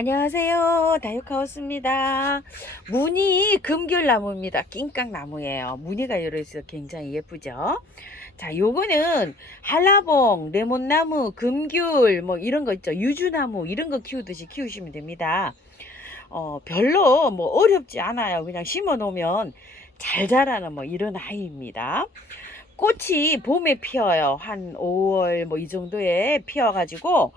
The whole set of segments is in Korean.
안녕하세요. 다육하우스입니다. 무늬 금귤나무입니다. 낑깡나무예요. 무늬가 이래서 굉장히 예쁘죠. 자, 요거는 한라봉, 레몬나무, 금귤 뭐 이런 거 있죠. 유주나무 이런 거 키우듯이 키우시면 됩니다. 별로 뭐 어렵지 않아요. 그냥 심어 놓으면 잘 자라는 뭐 이런 아이입니다. 꽃이 봄에 피어요. 한 5월 뭐 이 정도에 피어가지고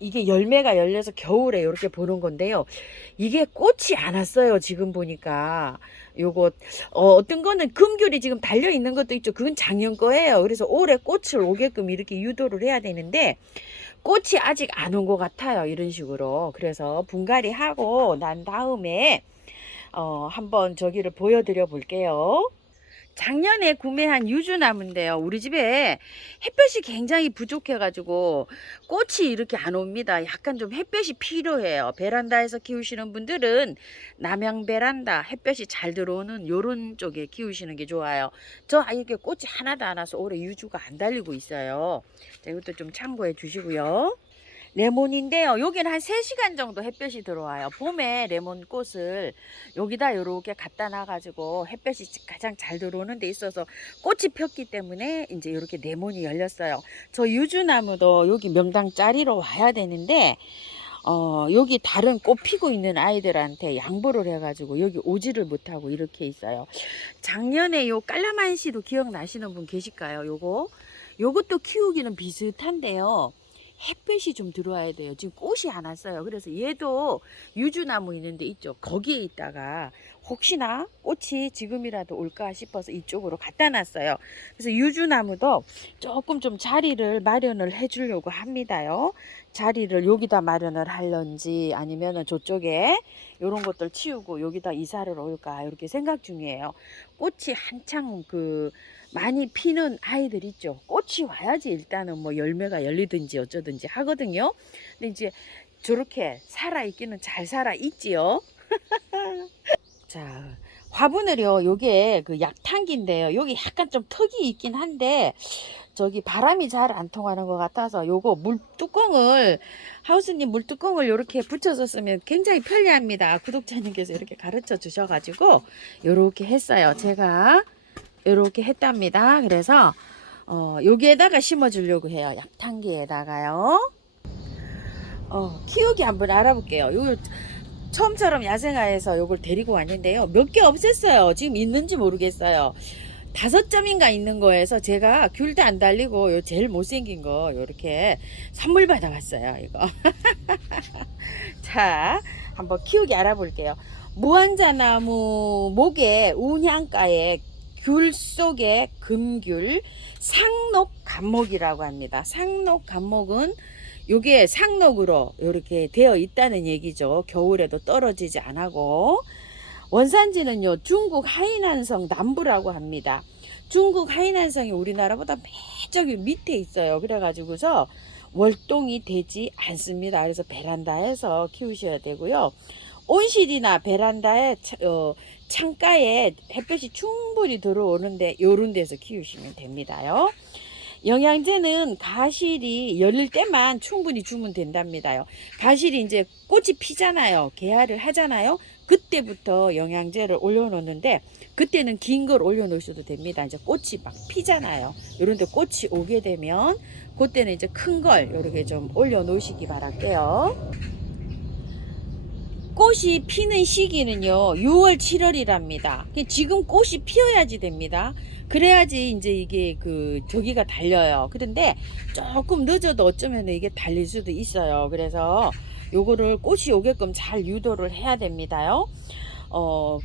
이게 열매가 열려서 겨울에 이렇게 보는 건데요. 이게 꽃이 안 왔어요. 지금 보니까 요거 어떤 거는 금귤이 지금 달려 있는 것도 있죠. 그건 작년 거예요. 그래서 올해 꽃을 오게끔 이렇게 유도를 해야 되는데 꽃이 아직 안 온 것 같아요. 이런 식으로. 그래서 분갈이 하고 난 다음에 한번 저기를 보여드려 볼게요. 작년에 구매한 유주나무인데요. 우리 집에 햇볕이 굉장히 부족해가지고 꽃이 이렇게 안 옵니다. 약간 좀 햇볕이 필요해요. 베란다에서 키우시는 분들은 남향 베란다 햇볕이 잘 들어오는 요런 쪽에 키우시는 게 좋아요. 저 이렇게 꽃이 하나도 안 와서 올해 유주가 안 달리고 있어요. 자, 이것도 좀 참고해 주시고요. 레몬인데요. 여기는 한 3시간 정도 햇볕이 들어와요. 봄에 레몬 꽃을 여기다 이렇게 갖다 놔가지고 햇볕이 가장 잘 들어오는 데 있어서 꽃이 폈기 때문에 이제 이렇게 레몬이 열렸어요. 저 유주나무도 여기 명당 자리로 와야 되는데 여기 다른 꽃 피고 있는 아이들한테 양보를 해가지고 여기 오지를 못하고 이렇게 있어요. 작년에 요 깔라만시도 기억나시는 분 계실까요? 요것도 키우기는 비슷한데요. 햇볕이 좀 들어와야 돼요. 지금 꽃이 안 왔어요. 그래서 얘도 유주나무 있는데 있죠. 거기에 있다가 혹시나 꽃이 지금이라도 올까 싶어서 이쪽으로 갖다 놨어요. 그래서 유주나무도 조금 좀 자리를 마련을 해 주려고 합니다요. 자리를 여기다 마련을 할런지 아니면은 저쪽에 이런 것들 치우고 여기다 이사를 올까 이렇게 생각 중이에요. 꽃이 한창 많이 피는 아이들 있죠. 꽃이 와야지 일단은 뭐 열매가 열리든지 어쩌든지 하거든요. 근데 이제 저렇게 살아있기는 잘 살아있지요. 자, 화분을요, 요게 그 약탕기인데요. 여기 약간 좀 턱이 있긴 한데, 저기 바람이 잘 안 통하는 것 같아서 요거 물뚜껑을, 하우스님 물뚜껑을 이렇게 붙여줬으면 굉장히 편리합니다. 구독자님께서 이렇게 가르쳐 주셔가지고, 요렇게 했어요. 제가 요렇게 했답니다. 그래서, 여기에다가 심어 주려고 해요. 약탕기에다가요. 키우기 한번 알아볼게요. 요 처음처럼 야생화에서 요걸 데리고 왔는데요. 몇 개 없앴어요. 지금 있는지 모르겠어요. 5점인가 있는 거에서 제가 귤도 안 달리고 요 제일 못생긴 거 요렇게 선물 받아왔어요. 이거. 자, 한번 키우기 알아볼게요. 무한자나무 목에 운양가에 귤 속에 금귤 상록감목이라고 합니다. 상록감목은 요게 상록으로 이렇게 되어 있다는 얘기죠. 겨울에도 떨어지지 않고 원산지는요 중국 하이난성 남부라고 합니다. 중국 하이난성이 우리나라보다 저기 밑에 있어요. 그래가지고서 월동이 되지 않습니다. 그래서 베란다에서 키우셔야 되고요. 온실이나 베란다에 창가에 햇볕이 충분히 들어오는데 요런 데서 키우시면 됩니다요. 영양제는 가실이 열릴 때만 충분히 주면 된답니다요. 가실이 이제 꽃이 피잖아요. 개화를 하잖아요. 그때부터 영양제를 올려놓는데 그때는 긴 걸 올려놓으셔도 됩니다. 이제 꽃이 막 피잖아요. 이런데 꽃이 오게 되면 그때는 이제 큰 걸 이렇게 좀 올려놓으시기 바랄게요. 꽃이 피는 시기는요 6월 7월이랍니다. 지금 꽃이 피어야지 됩니다. 그래야지 이제 이게 저기가 달려요. 그런데 조금 늦어도 어쩌면 이게 달릴 수도 있어요. 그래서 요거를 꽃이 오게끔 잘 유도를 해야 됩니다요.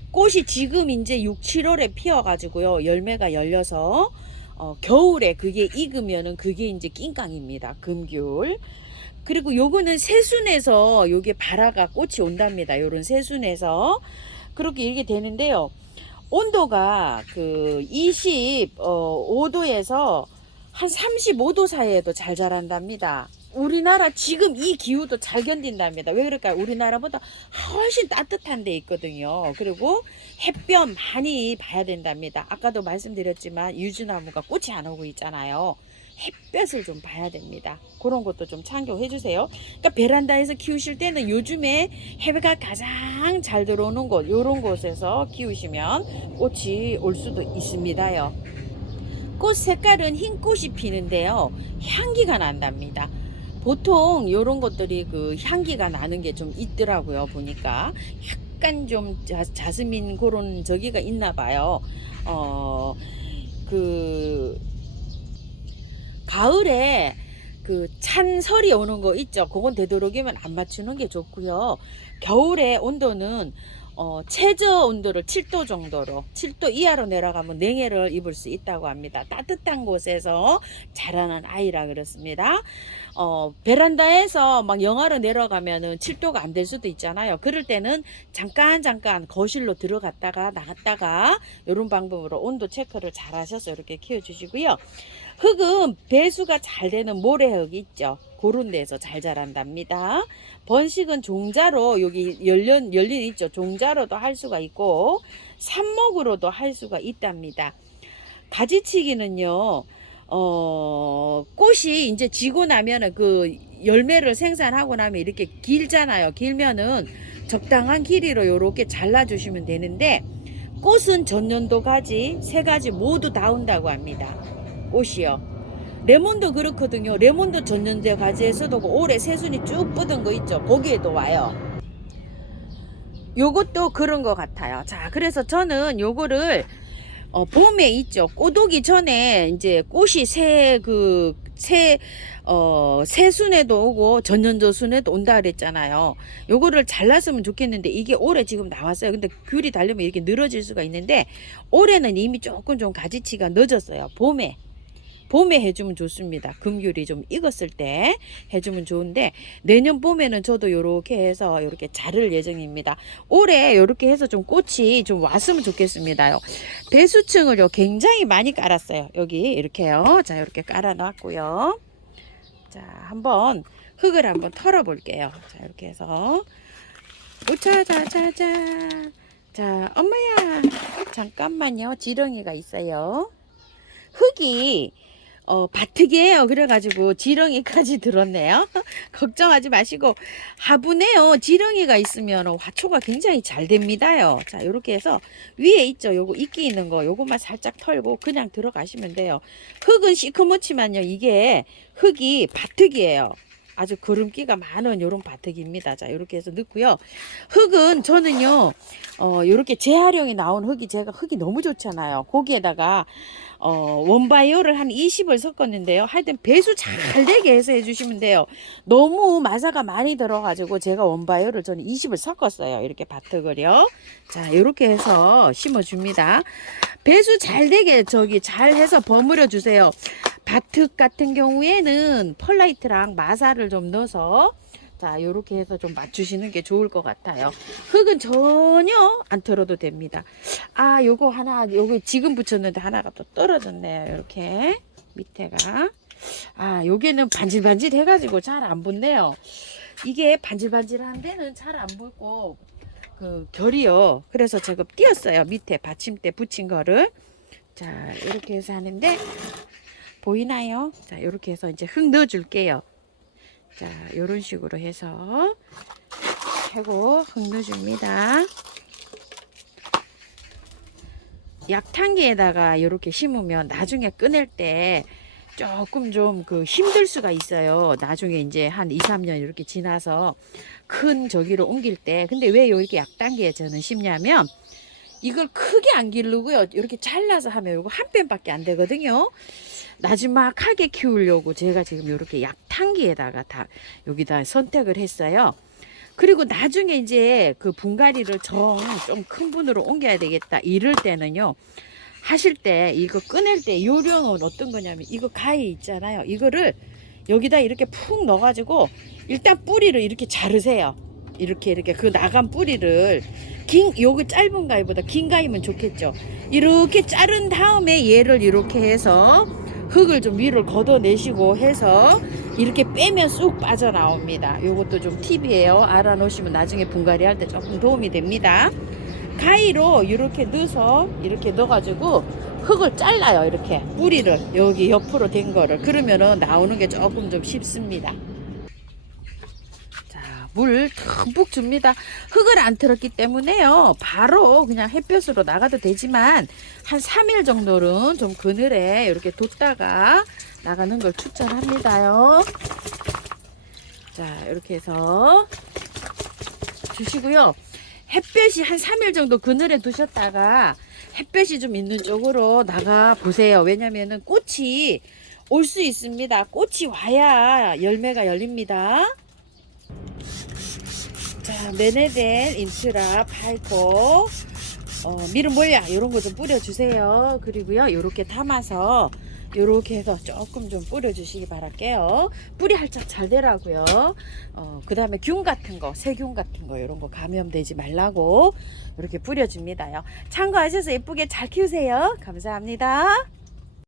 꽃이 지금 이제 6, 7월에 피어 가지고요 열매가 열려서 겨울에 그게 익으면은 그게 이제 낑깡입니다. 금귤. 그리고 요거는 새순에서 요게 발화가 꽃이 온답니다. 요런 새순에서 그렇게 이렇게 되는데요. 온도가 25도에서 한 35도 사이에도 잘 자란답니다. 우리나라 지금 이 기후도 잘 견딘답니다. 왜 그럴까요? 우리나라보다 훨씬 따뜻한 데 있거든요. 그리고 햇볕 많이 봐야 된답니다. 아까도 말씀드렸지만 유주나무가 꽃이 안 오고 있잖아요. 햇볕을 좀 봐야 됩니다. 그런 것도 좀 참고해 주세요. 그러니까 베란다에서 키우실 때는 요즘에 해가 가장 잘 들어오는 곳, 요런 곳에서 키우시면 꽃이 올 수도 있습니다요. 꽃 색깔은 흰 꽃이 피는데요. 향기가 난답니다. 보통 이런 것들이 그 향기가 나는 게 좀 있더라고요. 보니까 약간 좀 자스민 그런 저기가 있나 봐요. 그 가을에 그 찬설이 오는 거 있죠. 그건 되도록이면 안 맞추는 게 좋고요. 겨울에 온도는 최저 온도를 7도 정도로 7도 이하로 내려가면 냉해를 입을 수 있다고 합니다. 따뜻한 곳에서 자라는 아이라 그렇습니다. 베란다에서 막 영하로 내려가면은 7도가 안 될 수도 있잖아요. 그럴 때는 잠깐 거실로 들어갔다가 나갔다가 이런 방법으로 온도 체크를 잘 하셔서 이렇게 키워주시고요. 흙은 배수가 잘 되는 모래흙 있죠. 그런 데서 잘 자란답니다. 번식은 종자로 여기 열린 있죠. 종자로도 할 수가 있고 삽목으로도 할 수가 있답니다. 가지치기는요. 꽃이 이제 지고 나면은 그 열매를 생산하고 나면 이렇게 길잖아요. 길면은 적당한 길이로 이렇게 잘라 주시면 되는데 꽃은 전년도 가지 세 가지 모두 다 온다고 합니다. 꽃이요. 레몬도 그렇거든요. 레몬도 전년도 가지에서도 올해 새순이 쭉 뻗은 거 있죠. 거기에도 와요. 요것도 그런 것 같아요. 자, 그래서 저는 요거를 봄에 있죠. 꽃 오기 전에 이제 꽃이 새순에도 오고 전년도순에도 온다 그랬잖아요. 요거를 잘랐으면 좋겠는데 이게 올해 지금 나왔어요. 근데 귤이 달리면 이렇게 늘어질 수가 있는데 올해는 이미 조금 좀 가지치가 늦었어요. 봄에 해주면 좋습니다. 금귤이 좀 익었을 때 해주면 좋은데 내년 봄에는 저도 요렇게 해서 요렇게 자를 예정입니다. 올해 요렇게 해서 좀 꽃이 좀 왔으면 좋겠습니다. 배수층을 굉장히 많이 깔았어요. 여기 이렇게요. 자, 이렇게 깔아 놨고요. 자, 한번 흙을 한번 털어 볼게요. 자, 이렇게 해서 우차자자자. 자, 엄마야 잠깐만요. 지렁이가 있어요. 흙이 바트기예요. 그래가지고 지렁이까지 들었네요. 걱정하지 마시고 화분에요. 지렁이가 있으면 화초가 굉장히 잘 됩니다요. 자, 이렇게 해서 위에 있죠. 요거 이끼 있는 거 요것만 살짝 털고 그냥 들어가시면 돼요. 흙은 시커멓지만요. 이게 흙이 바트기예요. 아주 거름기가 많은 요런 바트기입니다. 자, 이렇게 해서 넣고요. 흙은 저는요, 요렇게 재활용이 나온 흙이 제가 흙이 너무 좋잖아요. 거기에다가, 원바이오를 한 20을 섞었는데요. 하여튼 배수 잘 되게 해서 해주시면 돼요. 너무 마사가 많이 들어가지고 제가 원바이오를 저는 20을 섞었어요. 이렇게 바트걸요. 자, 이렇게 해서 심어줍니다. 배수 잘 되게 잘 해서 버무려 주세요. 바트 같은 경우에는 펄라이트랑 마사를 좀 넣어서 자, 요렇게 해서 좀 맞추시는 게 좋을 것 같아요. 흙은 전혀 안 털어도 됩니다. 아, 요거 하나, 요거 지금 붙였는데 하나가 또 떨어졌네요. 이렇게 밑에가. 아, 요게는 반질반질 해가지고 잘 안 붙네요. 이게 반질반질한 데는 잘 안 붙고 그 결이요. 그래서 제가 띄었어요. 밑에 받침대 붙인 거를. 자, 이렇게 해서 하는데 보이나요? 자, 이렇게 해서 이제 흙 넣어 줄게요. 자, 요런 식으로 해서 하고 흙 넣어 줍니다. 약탕기에다가 이렇게 심으면 나중에 꺼낼 때 조금 좀 그 힘들 수가 있어요. 나중에 이제 한 2, 3년 이렇게 지나서 큰 저기로 옮길 때. 근데 왜 이렇게 약단계에 저는 심냐면 이걸 크게 안 기르고요. 이렇게 잘라서 하면 이거 한 뼘밖에 안 되거든요. 나지막하게 키우려고 제가 지금 이렇게 약탕기에다가 다 여기다 선택을 했어요. 그리고 나중에 이제 그 분갈이를 좀 큰 분으로 옮겨야 되겠다 이럴 때는요. 하실 때 이거 꺼낼 때 요령은 어떤 거냐면 이거 가위 있잖아요. 이거를 여기다 이렇게 푹 넣어가지고 일단 뿌리를 이렇게 자르세요. 이렇게 그 나간 뿌리를 요거 짧은 가위보다 긴 가위면 좋겠죠. 이렇게 자른 다음에 얘를 이렇게 해서 흙을 좀 위로 걷어내시고 해서 이렇게 빼면 쑥 빠져나옵니다. 요것도 좀 팁이에요. 알아놓으시면 나중에 분갈이 할 때 조금 도움이 됩니다. 가위로 이렇게 넣어서 이렇게 넣어가지고 흙을 잘라요. 이렇게 뿌리를 여기 옆으로 된 거를. 그러면은 나오는 게 조금 좀 쉽습니다. 자, 물 듬뿍 줍니다. 흙을 안 틀었기 때문에요. 바로 그냥 햇볕으로 나가도 되지만 한 3일 정도는 좀 그늘에 이렇게 뒀다가 나가는 걸 추천합니다요. 자, 이렇게 해서 주시고요. 햇볕이 한 3일 정도 그늘에 두셨다가 햇볕이 좀 있는 쪽으로 나가 보세요. 왜냐면은 꽃이 올 수 있습니다. 꽃이 와야 열매가 열립니다. 자, 매내된 인트라 파이코 미름 몰야 이런 거 좀 뿌려주세요. 그리고요, 요렇게 담아서 요렇게 해서 조금 좀 뿌려주시기 바랄게요. 뿌리 활짝 잘 되라고요. 그 다음에 균 같은 거, 세균 같은 거 이런 거 감염되지 말라고 이렇게 뿌려줍니다요. 참고하셔서 예쁘게 잘 키우세요. 감사합니다.